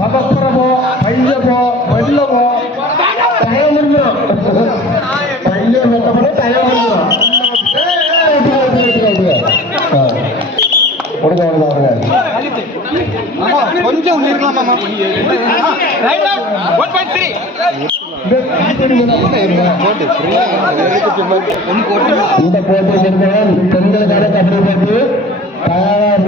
பதப்புறமோ பையமோ வெள்ளமோ தயம் பையன் வெட்டப்பட தயம் கொஞ்சம் இருக்கலாமா இந்த போட்டி பெண்களுக்கான கபடி போட்டி தயாராக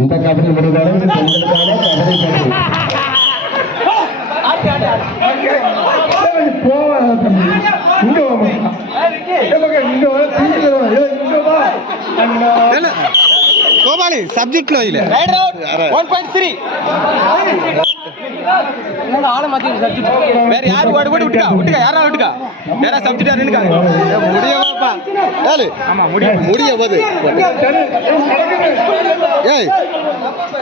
இந்த கபடி முடிவாலும் பெண்களுக்கான கபடி கோபாலி சப்ஜெக்ட்ல இல்ல ரைட் அவுட் 1.3 ஆள மாத்தி சப்ஜெக்ட் வேற யார் ஓட ஓட விட்டுக்க யாரா விட்டுக்க வேற சப்ஜெக்ட் நின்னுங்க முடியவாப்பா ஏலே ஆமா முடிய போது ஏய்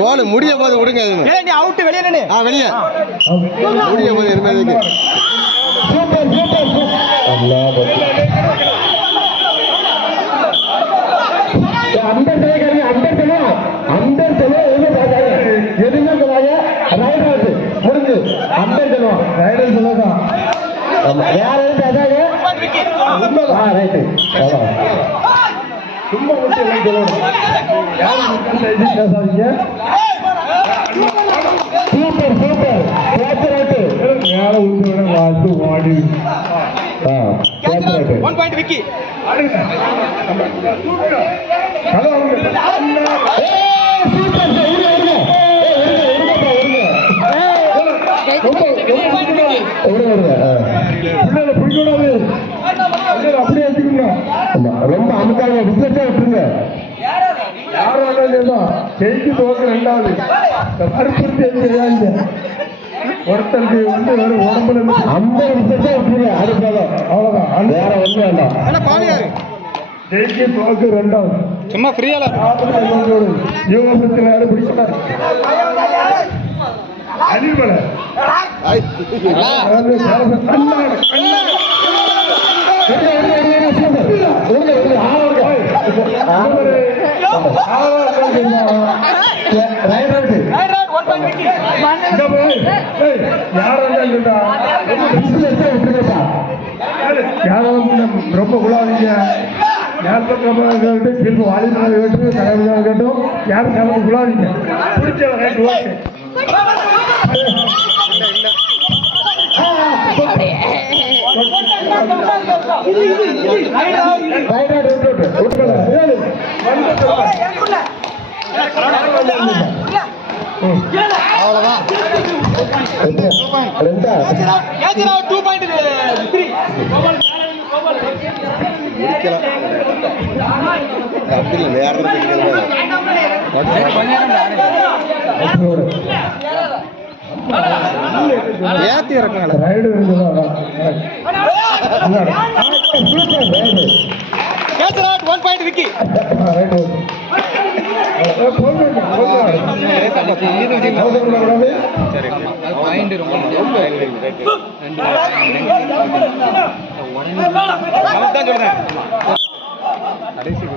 கோல் முடிய போது விடுங்க ஏய் நீ அவுட் வெளிய நின்னு வெளிய முடிய போது என்னதுக்கு சூப்பர் சூப்பர் அல்லாஹ் अंदर चले करेंगे अंदर चलो ये बताइए यदि ना कराया राइट हाथ मुड़े अंदर चलो राइट चलोगा यार ये बताइए हां राइट चलो ತುಂಬಾ ಮುಂಚೆ ಲೈನ್ ಚಲೋ ಯಾರು ನಿಂತ ಇದೆ ಸಾರಿಗೆ ಸೂಪರ್ ಸೂಪರ್ ಕ್ಯಾಚ್ ರೈಟ್ ಯಾರು ಉಂಟು ವಾದು ಮಾಡಿ catch right 1 point Vicky hello ரொம்ப அமுக்காக விசேஷா விட்டுருங்க யாரும் ஜெயிக்கு தோக்க ரெண்டாவது வற்புறுத்தி ஒருத்தருக்கு வந்து வெறும் உடம்புல 50 விசேஷா விட்டுருங்க அடுத்தாலும் அவ்வளவுதான் வேற ஒண்ணு வேண்டாம் ஜெயிக்கு தோக்கு ரெண்டாவது சும்மா ஃப்ரீயால யோகத்தில் யாரும் பிடிக்கிறார் அனிமலை யாரும் ரொம்ப குழாதீங்க யார் பக்கம் திரும்ப வாலிபால் கேட்டு தலைவர் கேட்டோம் யாரும் கிளம்பி குழாதீங்க பிடிச்ச ரைட் ஓகே அவ்வளவுதான் 2.3 அப்படி வேற ஏத்தி இறக்குங்க ரைடு கேட்ச் அவுட் 1 பாயிண்ட் விக்கி ரைட் சரி பாயிண்ட் ரொம்ப தான் சொல்றேன்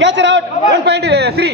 கேட்ச் அவுட் 1.3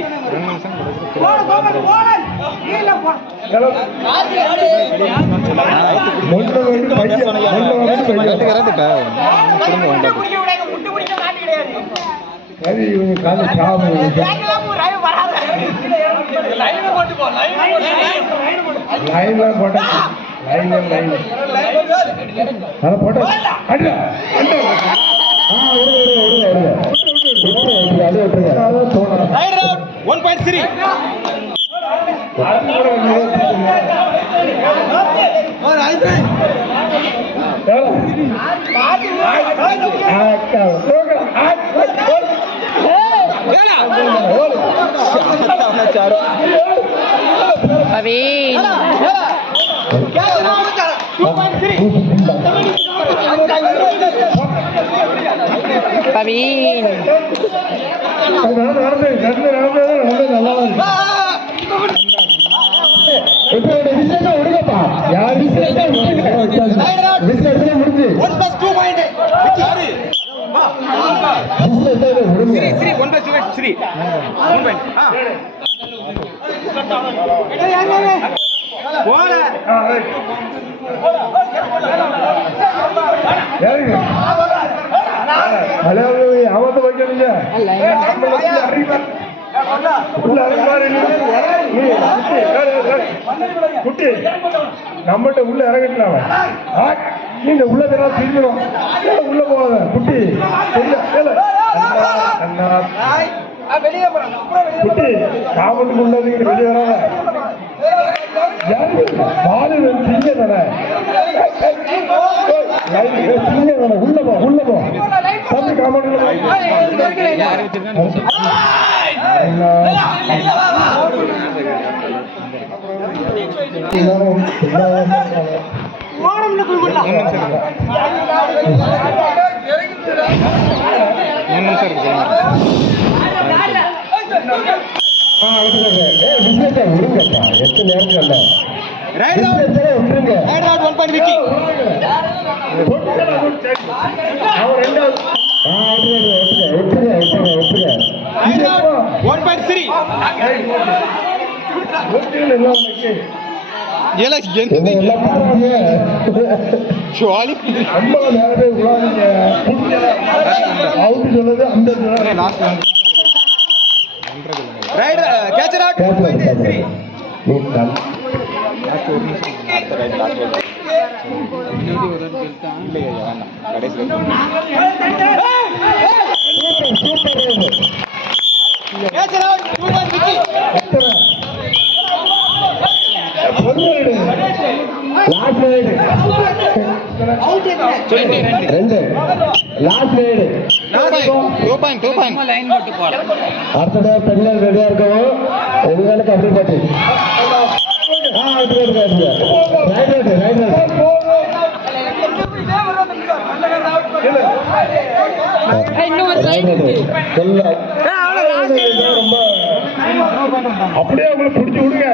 Abin பவீன் இப்போ விசேஷம் விடுங்கப்பா. யார் விசேஷம் விசேஷம் முடிஞ்சு 1+2 பாயிண்ட். யாரு? விசேஷம் விடுங்க. ஸ்ரீ 1+2 ஸ்ரீ 1 பாயிண்ட். போடா. அவத்து வைக்கிறீங்க குட்டி நம்மகிட்ட உள்ள இறங்கிட்டாங்க. நீங்க உள்ள தர திரும்பணும். உள்ள போகாத குட்டி. குட்டி காவலுக்கு உள்ளது வெளியே வராத. பாலு சிங்க தானே சிங்க தானே. உள்ள போ உள்ள போ. தம்பி காமன் விடுங்கப்பா. 8 நேரத்துல ரைட் அவுட். விட்டுருங்க. Right out 1 point Vicky. அவன் ரெண்டாவது ரைட் அவுட் 1 பாயிண்ட் 3. ஏல எந்த ஜாலி ரொம்ப நேரமே விடாதீங்க. அவுட் சொல்லுது அந்த last right catcher out 1 point 3. Last ஒரு நிமிஷம் ரைட் லாஸ்ட் இல்லையா கடைசில catcher out 2 point Vicky. Last ride ரெண்டு லாஸ்ட் ரைடு 2 பாயிண்ட் லைன் போட்டு போலாம். அடுத்த பெண்கள் ரெடியா இருக்கவும் உங்களுக்கு அப்படி போட்டு அப்படியே உங்களை பிடிச்சி விடுங்க.